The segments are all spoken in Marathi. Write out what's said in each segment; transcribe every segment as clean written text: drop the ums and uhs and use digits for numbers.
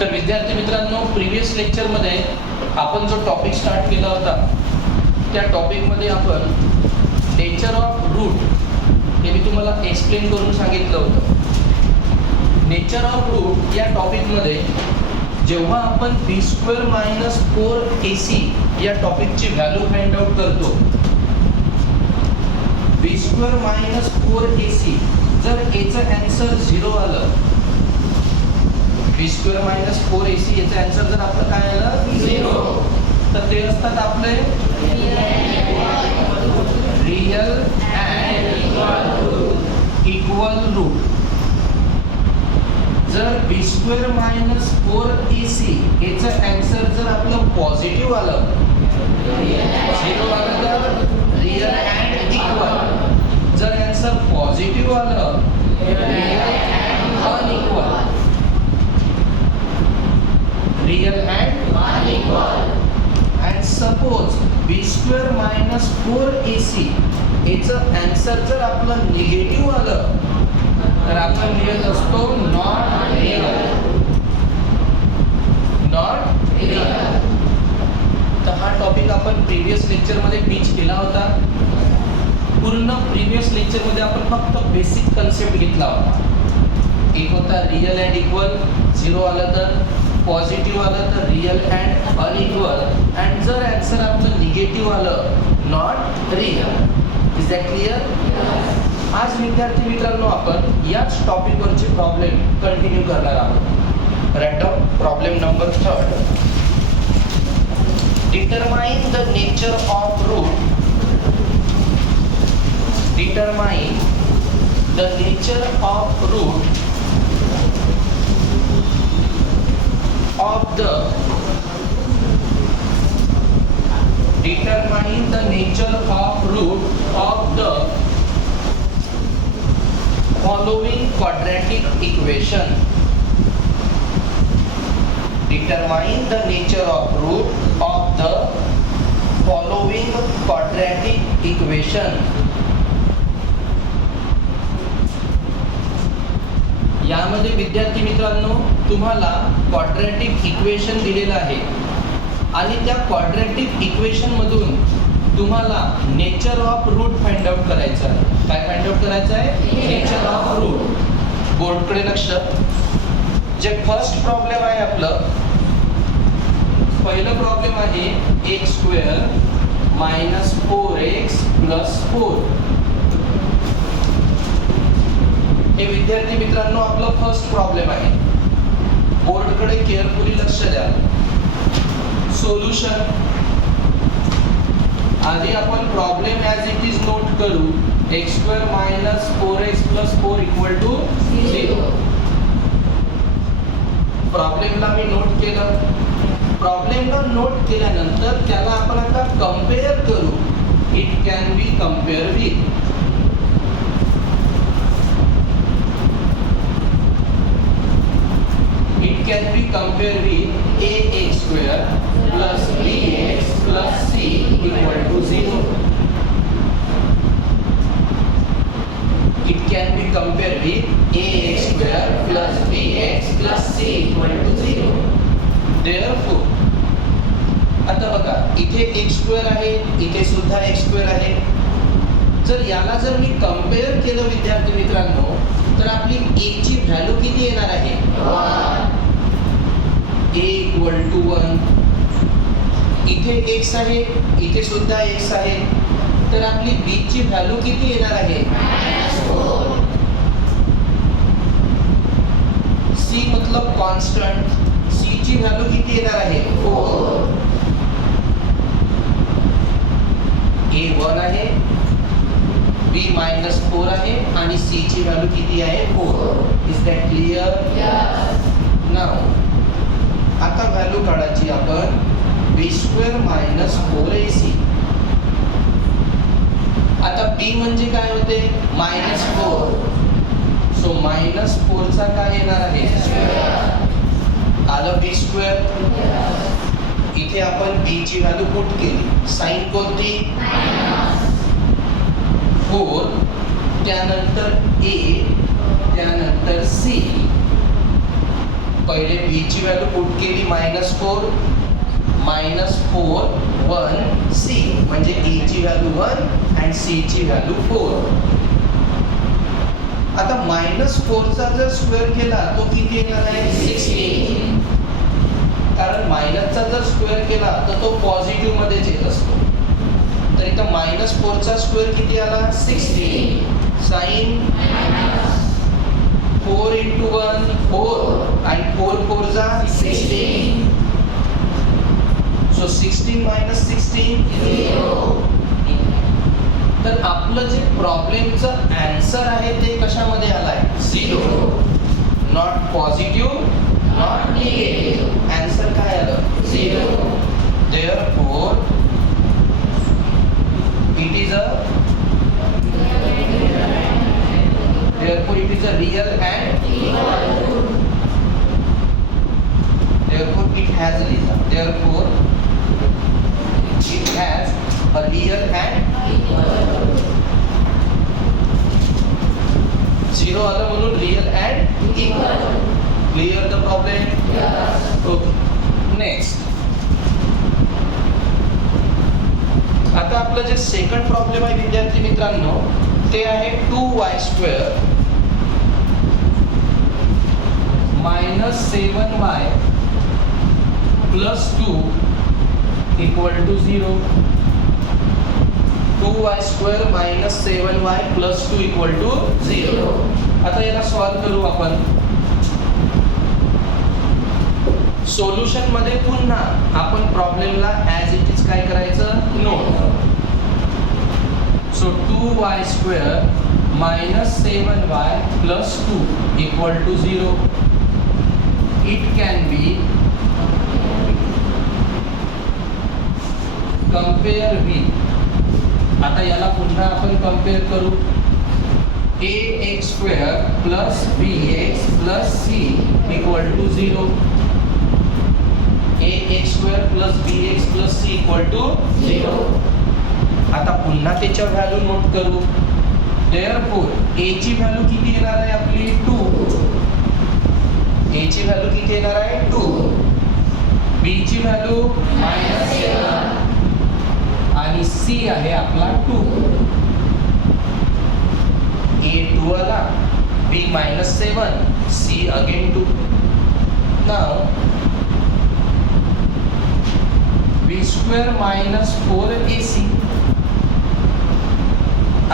तर विद्यार्थी मित्रांनो, प्रिव्हियस लेक्चरमध्ये आपण जो टॉपिक स्टार्ट केला होता त्या टॉपिकमध्ये आपण नेचर ऑफ रूट हे मी तुम्हाला एक्सप्लेन करून सांगितलं होतं. नेचर ऑफ रूट या टॉपिकमध्ये जेव्हा आपण b² - 4ac या टॉपिकची व्हॅल्यू फाइंड आउट करतो, b² - 4ac जर याचं आन्सर 0 आलं, b² - 4ac याचं आन्सर जर आपलं काय आलं 0, तर ते असतात आपले रियल अँड इक्वल रूट. जर b² - 4ac याचं आन्सर जर आपलं पॉझिटिव्ह आलं, 0 आलं तर रियल अँड इक्वल. जर आन्सर पॉझिटिव्ह आलं real and unequal. Real and unequal. And suppose b² - 4ac याचं आन्सर जर आपलं निगेटिव्ह आलं तर आपण लिहित असतो नॉट रियल. Not real. तर हा टॉपिक आपण प्रिव्हियस लेक्चरमध्ये टीच केला होता. पूर्ण प्रिव्हियस लेक्चरमध्ये आपण फक्त बेसिक कन्सेप्ट घेतला होता. एक होता रियल अँड इक्वल, 0 आलं तर पॉझिटिव्ह आलं तर रियल अँड अनइक्वल, अँड जर आन्सर आपलं निगेटिव्ह आलं not real. Is that clear? आज विद्यार्थी मित्रांनो आपण याच टॉपिकवरचे प्रॉब्लेम कंटिन्यू करणार आहोत. Write down problem number 3. Determine the nature of root. Determine the nature of root of the determine the nature of root of the following quadratic equation. Determine the nature of root of the following quadratic equation. यामध्ये विद्यार्थी मित्रांनो तुम्हाला क्वाड्रॅटिक इक्वेशन दिलेलं आहे आणि त्या क्वाड्रॅटिक इक्वेशन मधून तुम्हाला nature of root find out करायचं आहे. काय फाइंड आउट करायचं आहे? Nature of route. बोर्डकडे लक्ष. जे फर्स्ट प्रॉब्लेम आहे आपलं, पहिलं प्रॉब्लेम आहे x² - 4x + 4. हे विद्यार्थी मित्रांनो आपलं फर्स्ट प्रॉब्लेम आहे. बोर्डकडे केअरफुली लक्ष द्या. सोल्युशन. आधी आपण problem as it is note करू. x² - 4x + 4 = 0. प्रॉब्लेमला मी नोट केलं. प्रॉब्लेमला नोट केल्यानंतर त्याला आपण आता कम्पेअर करू. It can be compare with. It can be compared with ax² + bx + c = 0. It can be compared with ax² + bx + c = 0. Therefore, आता बघा इथे x² आहे, इथे सुद्धा x² आहे. जर याला जर मी कम्पेअर केलं विद्यार्थी मित्रांनो तर आपली a ची व्हॅल्यू किती येणार आहे? 1. a = 1. इथे x आहे, इथे सुद्धा x आहे, तर आपली b ची व्हॅल्यू किती येणार आहे? -4. c मतलब कॉन्स्टंट. c ची व्हॅल्यू किती येणार आहे? 4. a 1 आहे, b -4 आहे आणि c ची व्हॅल्यू किती आहे? 4. Is that clear? Yes. Now आता व्हॅल्यू काढायची आपण b² - 4ac. आता b म्हणजे काय होते? -4. सो -4 चा काय येणार आहे? आलं b². इथे आपण b ची व्हॅल्यू पुट केली. साइन कोणती? -4. त्यानंतर a, त्यानंतर c. पहिले b ची व्हॅल्यू पुट केली -4 -4 1 c म्हणजे a ची व्हॅल्यू 1 आणि c ची व्हॅल्यू 4. आता -4 चा जर स्क्वेअर केला तो किती येणार आहे 16. कारण मायनसचा जर स्क्वेअर केला तर तो पॉझिटिव्ह मध्येच येत असतो. तर इथं -4 चा स्क्वेअर किती आला 16 साइन 4 into 1 4 आणि 4 4 जा 16. So 16 minus 16 0. तर आपलं जे प्रॉब्लेमचं आन्सर आहे ते कशामध्ये आलाय 0. Not positive not negative. Answer काय आलं 0. Therefore it is a real and therefore it has a real and zero आलं म्हणून real and equal. Clear the problem. Okay next. आता आपलं जे सेकंड प्रॉब्लेम आहे विद्यार्थी मित्रांनो ते आहे 2y² -7y + 2 = 0. 2y² - 7y + 2 = 0. आता याला सॉल्व करू आपण. सोल्युशन मध्ये पुन्हा आपण प्रॉब्लेमला ॲज इट इज काय करायचं note. So 2y² - 7y + 2 = 0. It can be compare with. आता याला पुन्हा आपण कंपेअर करू. ax² + bx + c = 0. ax² + bx + c = 0. आता पुन्हा त्याच्या व्हॅल्यू नोट करू. Therefore a ची व्हॅल्यू किती येणार आहे आपली 2. a ची व्हॅल्यू किती येणार आहे 2. b ची व्हॅल्यू -7 आणि c आहे आपला 2. a 2 आला, b -7, c again 2. Now b² - 4ac.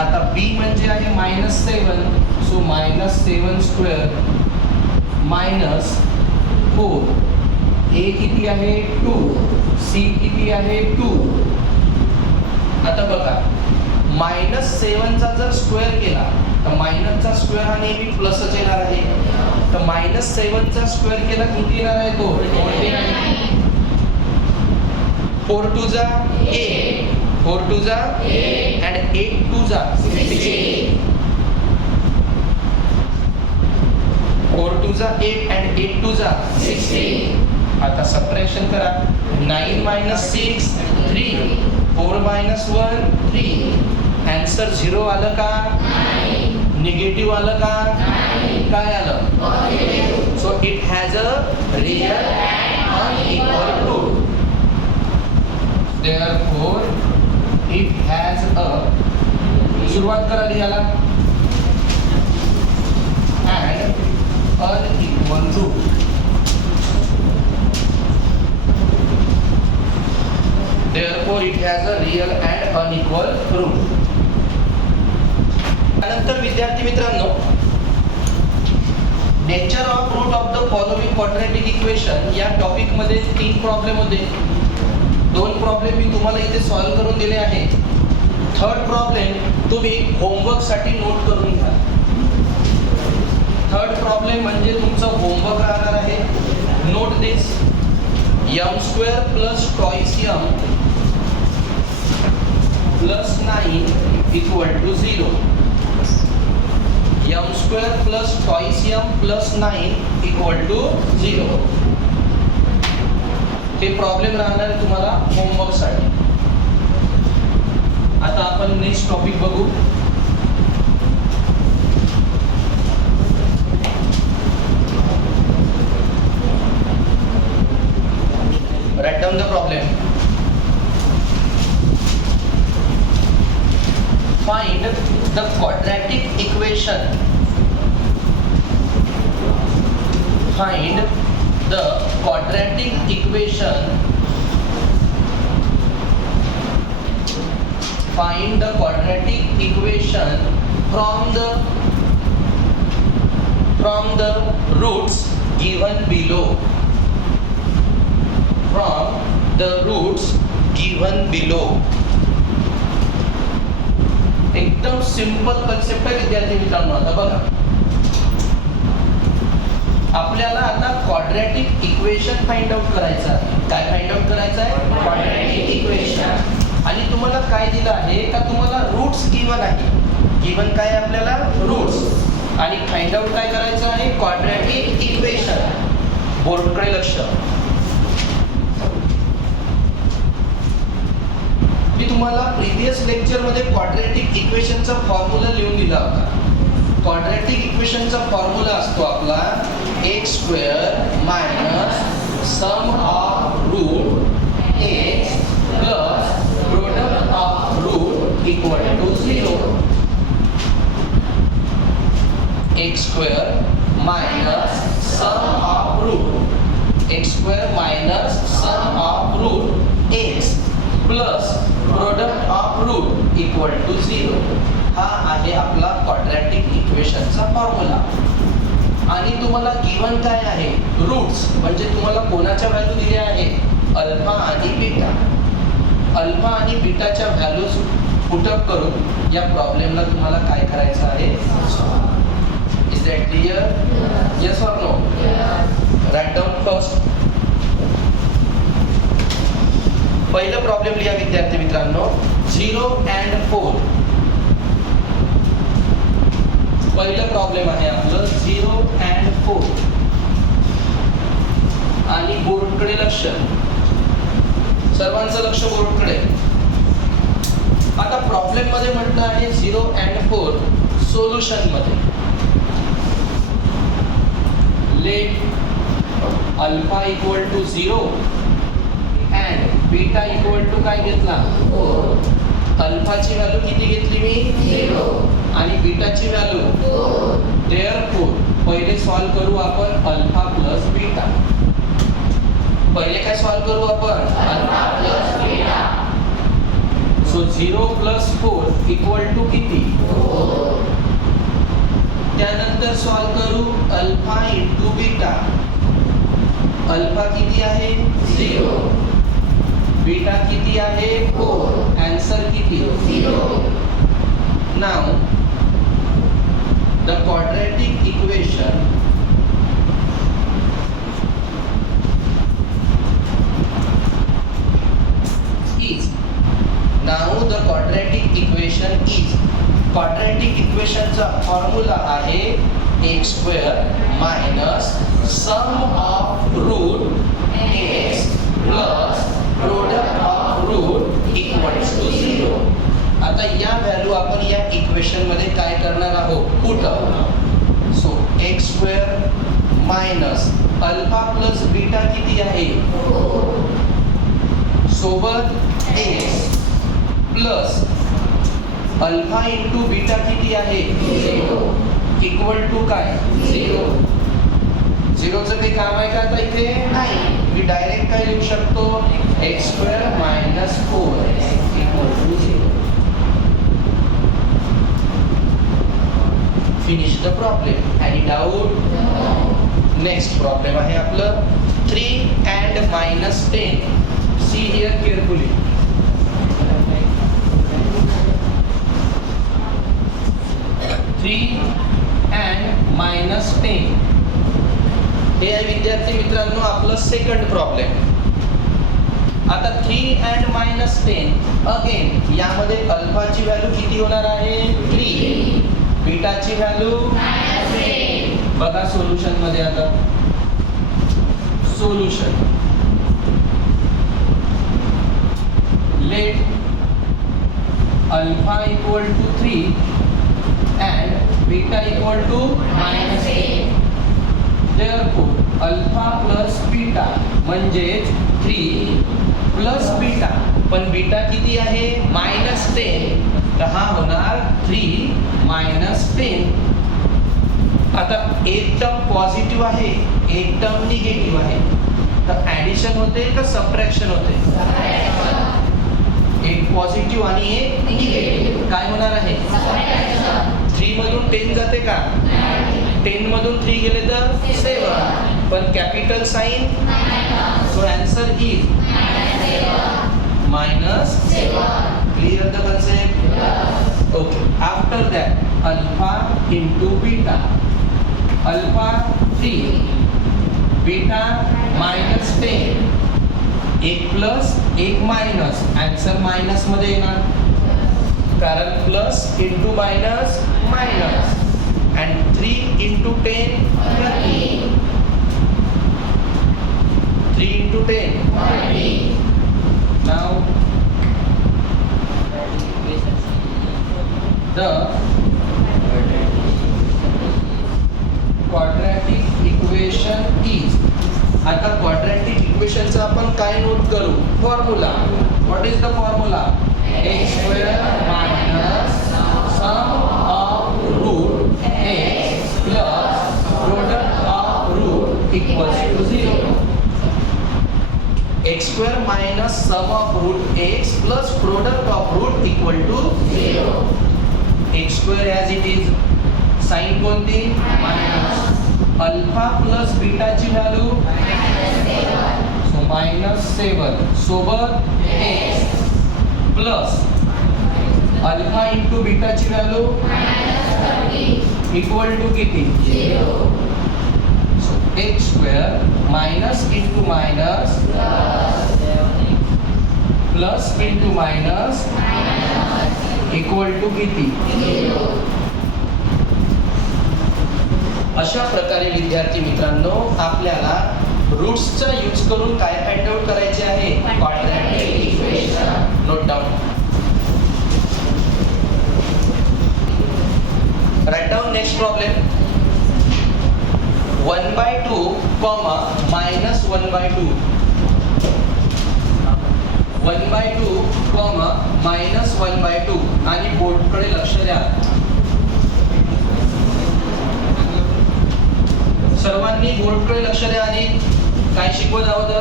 आता b म्हणजे आहे -7, सो -7² -4. a किती आहे 2, c किती आहे 2. आता बघा -7 चा जर स्क्वेअर केला तर मायनसचा स्क्वेअर हा नेहमी प्लसच येणार आहे. तर -7 चा स्क्वेअर केला किती येणार आहे तो 4 2 जा 8, 4 2 जा 8 and 8 2 जा 16. 4 2 जा 8 and 8 2 जा 16. आता सबट्रॅक्शन करा. 9 - 6 3, 4 - 1 3. आन्सर 0 आलं का निगेटिव्ह आलं का काय आलं positive. So it has a real and unequal root. Therefore it has a सुरुवात करा लिहायला and unequal root. Therefore it has a real and unequal root. त्यानंतर विद्यार्थी मित्रांनो nature of root of the following quadratic equation या टॉपिक मध्ये 3 प्रॉब्लेम होते. 2 प्रॉब्लेम मी तुम्हाला इथे सॉल्व करून दिले आहे. थर्ड प्रॉब्लेम तुम्ही होमवर्क साठी नोट करून घ्या. थर्ड प्रॉब्लेम म्हणजे तुमचं होमवर्क राहणार आहे. नोट दिस m² + twice m + 9 = 0. m² + twice m + 9 = 0. हे प्रॉब्लेम राहणार आहे तुम्हाला होमवर्क साठी. आता आपण नेक्स्ट टॉपिक बघू. Equation. Find the quadratic equation. Find the quadratic equation from the roots given below. From the roots given below. एकदम सिंपल कन्सेप्ट आहे विद्यार्थी मित्रांनो. आता बघा, आपल्याला आता क्वाड्रॅटिक इक्वेशन फाइंड आउट करायचं आहे. काय फाइंड आउट करायचं आहे? Quadratic equation. आणि तुम्हाला काय दिलं आहे का, तुम्हाला रूट्स गिवन आहे. गिवन काय आहे आपल्याला? रूट्स. आणि फाइंड आउट काय करायचं आहे? Quadratic equation. बोर्डकडे लक्ष. मी तुम्हाला प्रिव्हियस लेक्चर मध्ये क्वाड्रॅटिक इक्वेशनचा फॉर्म्युला लिहून दिला होता. क्वाड्रॅटिक इक्वेशनचा फॉर्म्युला असतो आपला x² minus sum of root x plus product of root equal to 0. x² minus sum of root x² minus sum of root x plus product of root equal to 0. हा आहे आपला क्वाड्रॅटिक इक्वेशनचा फॉर्म्युला. आणि तुम्हाला गिवन काय आहे? रूट्स. म्हणजे तुम्हाला कोणाच्या व्हॅल्यू दिल्या आहे? अल्फा आणि बीटा. अल्फा आणि बीटाच्या व्हॅल्यूज पुटअप करून या प्रॉब्लेमला तुम्हाला काय करायचं आहे? Is that clear? Yes or no? Right down first. पहिलं प्रॉब्लेम लिहा विद्यार्थी मित्रांनो. 0 and 4. पहिलं प्रॉब्लेम आहे आपलं 0 and 4. आणि बोर्डकडे लक्ष. सर्वांचं लक्ष बोर्डकडे. आता प्रॉब्लेम मध्ये म्हटलं आहे 0 and 4. सोल्युशन मध्ये let alpha equal to 0 and beta equal to काय घेतला? 4. अल्फाची व्हॅल्यू किती घेतली मी? 0. आणि बीटाची व्हॅल्यू 4. देअरफोर पहिले सॉल्व करू आपण अल्फा प्लस बीटा. पहिले काय सॉल्व करू आपण? Alpha plus beta. So 0 plus 4 equal to किती? 4. त्यानंतर सॉल्व करू अल्फा इंटू बीटा. अल्फा किती आहे? 0. बीटा किती आहे? 4. आन्सर किती? 0. Now the quadratic equation is quadratic इक्वेशनचा फॉर्म्युला आहे x² minus sum of root x plus product of root equals to 0. आता या व्हॅल्यू आपण या इक्वेशन मध्ये काय करणार आहोत? Put up. So x² minus alpha plus beta किती आहे? 4. सोबत x plus alpha into beta किती आहे? 0. इक्वल टू काय? 0. 0चं काही काम आहे का आता इथे? नाही. मी डायरेक्ट काय लिहू शकतो? x² minus 4 equal to 0. Finish the problem. Any doubt? Next problem आहे आपलं 3 and -10. See here carefully. 3 and -10. हे आहे विद्यार्थी मित्रांनो आपलं सेकंड प्रॉब्लेम. आता 3 and -10 अगेन यामध्ये अल्फाची व्हॅल्यू किती होणार आहे? 3. बीटाची व्हॅल्यू -3. बघा सोल्युशन मध्ये. आता solution let alpha equal to 3 and beta equal to -8. Therefore alpha plus beta म्हणजेच 3 प्लस बीटा. पण बीटा किती आहे? -10. तर हा होणार 3 -10 आता एक टर्म पॉझिटिव्ह आहे, एक टर्म निगेटिव्ह आहे, तर ऍडिशन होते का सबट्रॅक्शन होते? एक पॉझिटिव्ह आणि एक निगेटिव्ह, काय होणार आहे? 3 मधून 10 जाते का? 10 मधून 3 गेले तर 7, पण capital sign, so answer is -7. Clear the concept? Okay. After that, alpha into beta. Alpha 3, beta -10. एक प्लस एक मायनस, आन्सर मायनस मध्ये येणार, कारण plus into minus minus, and 3 into 10 30. 3 into 10 30. Now the quadratic equation is, आता quadratic equation चा आपण काय नोट करू? Formula. What is the formula? x² minus sum of root x plus product of root equals to 0. x² minus sum of root x plus product of root equal to 0. x² as it is, sign कोणती? मायनस. अल्फा प्लस बीटाची व्हॅल्यू सो -7 सोबत x प्लस अल्फा इंटू बीटाची व्हॅल्यू इक्वल टू किती? 0. So x² minus into minus plus into minus equal to किती? 0. अशा प्रकारे विद्यार्थी मित्रांनो, आपल्याला रूट्सचा यूज करून काय फाइंड आउट करायचे आहे? Quadratic equation. Note down. Write down next problem. 1/2 -1/2. 1/2 -1/2 आणि बोर्डकडे लक्ष द्या. सर्वांनी बोर्डकडे लक्ष द्या आणि काय शिकवत आहोत?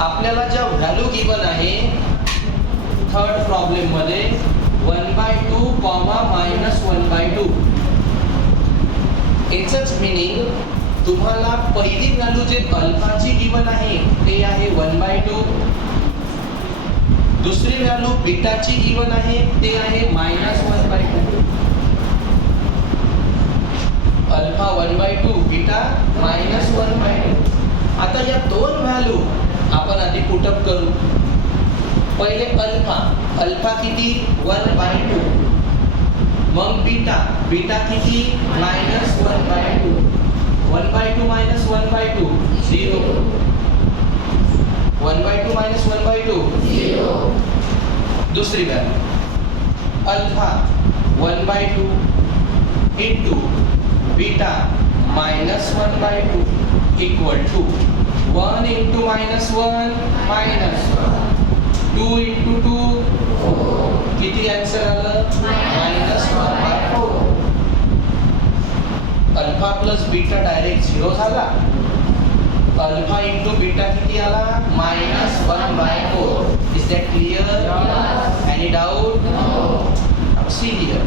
आपल्याला ज्या व्हॅल्यू गिवन आहे थर्ड प्रॉब्लेम मध्ये 1/2 -1/2, याचंच मिनिंग तुम्हाला पहिली व्हॅल्यू जे अल्फाची गिवन आहे ते आहे 1/2, दुसरी व्हॅल्यू बीटाची गिवन आहे ते आहे -1/2. Alpha 1/2, beta -1/2. आता या दोन व्हॅल्यू आपण आधी पुटअप करू. पहिले अल्फा किती? 1/2. मग बीटा किती? -1/2. 1/2 -1/2 0. 1/2 -1/2 0. दुसरी value alpha 1/2 into beta -1/2 equal to 1 into -1 -1, 2 into 2 किती आन्सर आलं? -1/4. अल्फा प्लस बीटा डायरेक्ट 0 झाला. अल्फा इंटू बीटा किती आला? -1/4. Is that clear? Any doubt? Now see here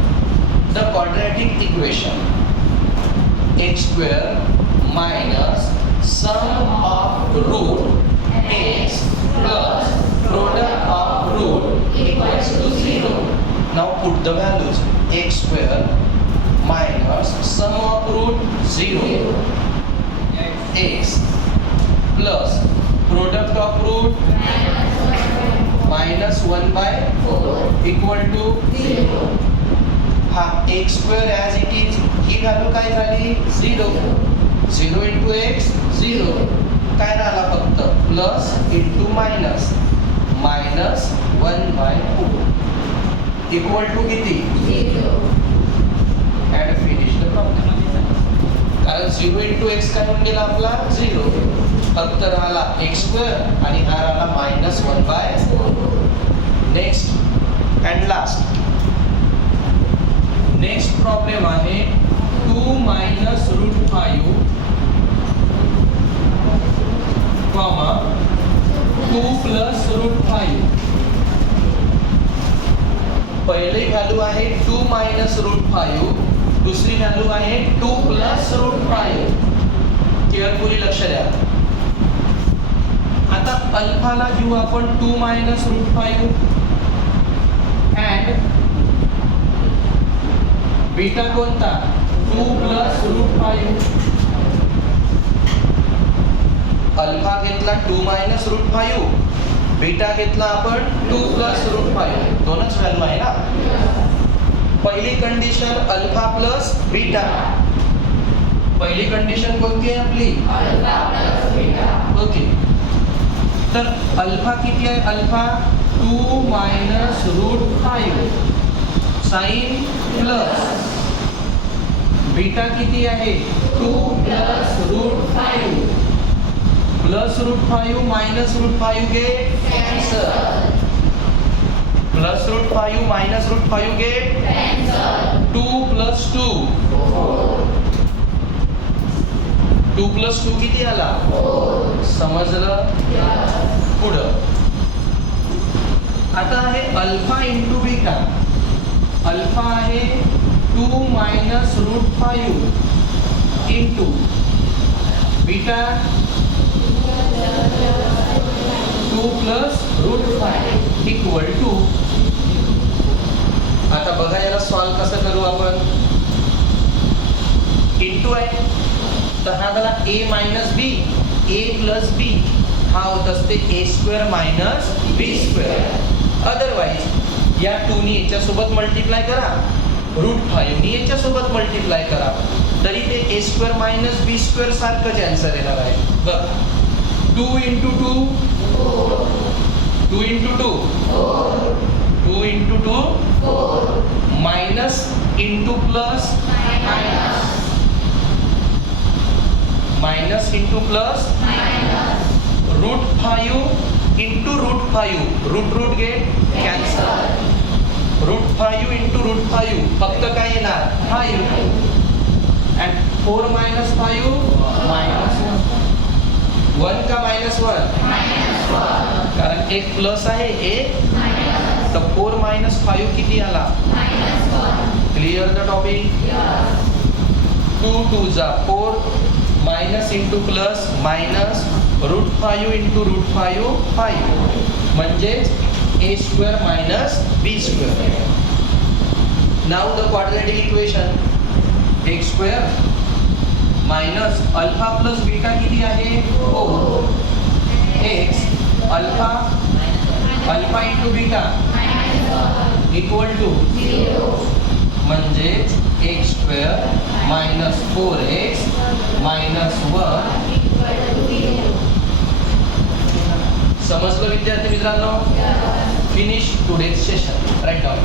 the quadratic equation x² minus sum of root x plus product of root equals to 0. Now put the values. x² minus sum of root 0 x plus product of root -1/4 equal to 0. हा x² as it is, he value काय झाली? 0. 0 इंटू x 0, काय राहिला? फक्त plus into minus -1/4 equal to किती? 0. And finish the problem. कारण 0 इंटू x काय होऊन गेला आपला? 0. फक्त राहिला x² आणि हा राहिला -1/4. Next and last next problem आहे 2 minus root 5 comma 2 plus root 5. पहिली व्हॅल्यू आहे 2 मायनस रूट 5, दुसरी व्हॅल्यू आहे 2 प्लस रूट 5. केअरफुली लक्ष द्या. आता अल्फाला घेऊ आपण 2 मायनस रूट 5 अँड बीटा कोणता 2 प्लस रूट 5. अल्फा घेतला 2 मायनस रूट 5, बीटा घेतला आपण 2 प्लस रूट 5. दोनच व्हॅल्यू आहे ना. पहिली कंडिशन अल्फा प्लस बीटा. पहिली कंडिशन कोणती आहे आपली अल्फा प्लस बीटा. ओके, तर अल्फा किती आहे? Alpha 2 minus root 5 sign plus beta किती आहे 2 plus root 5. Plus root 5 minus root 5 गे cancel. Plus root 5 minus root 5 गे कॅन्सल. 2 प्लस 2 2 प्लस 2 किती आला 4. समजलं? पुढं आता आहे अल्फा इंटू बीटा. अल्फा आहे 2 minus root 5 into beta 2 plus root 5 equal to. आता बघा याला सॉल्व कसं करू आपण. इंटू आहे तर हा झाला a minus b. a plus b हा होत असते a square minus b square. Otherwise या 2 नी याच्यासोबत मल्टिप्लाय करा, रूट 5 नी याच्यासोबत मल्टिप्लाय करा, तरी ते a square minus b square सारखंच आन्सर येणार आहे. बघा 2 into 2 2 into 2 2 into 2 minus into plus minus into plus root 5 into root 5. Root root गे कॅन्सल. रूट 5 इंटू रूट 5 फक्त काय येणार 5 अँड 4 मायनस 5 मायनस 1 का मायनस 1 कारण एक प्लस आहे एक तर 4 मायनस 5 किती आला क्लिअर द टॉपिक. 2 2 जा 4 minus into plus minus root 5 into root 5 5 म्हणजेच a square minus b square. Now the quadratic equation x square minus alpha plus beta किती आहे 4 x alpha into beta equal to 0 म्हणजेच x square minus 4x minus 1. समजलं विद्यार्थी मित्रांनो. Finish today's session. Right down.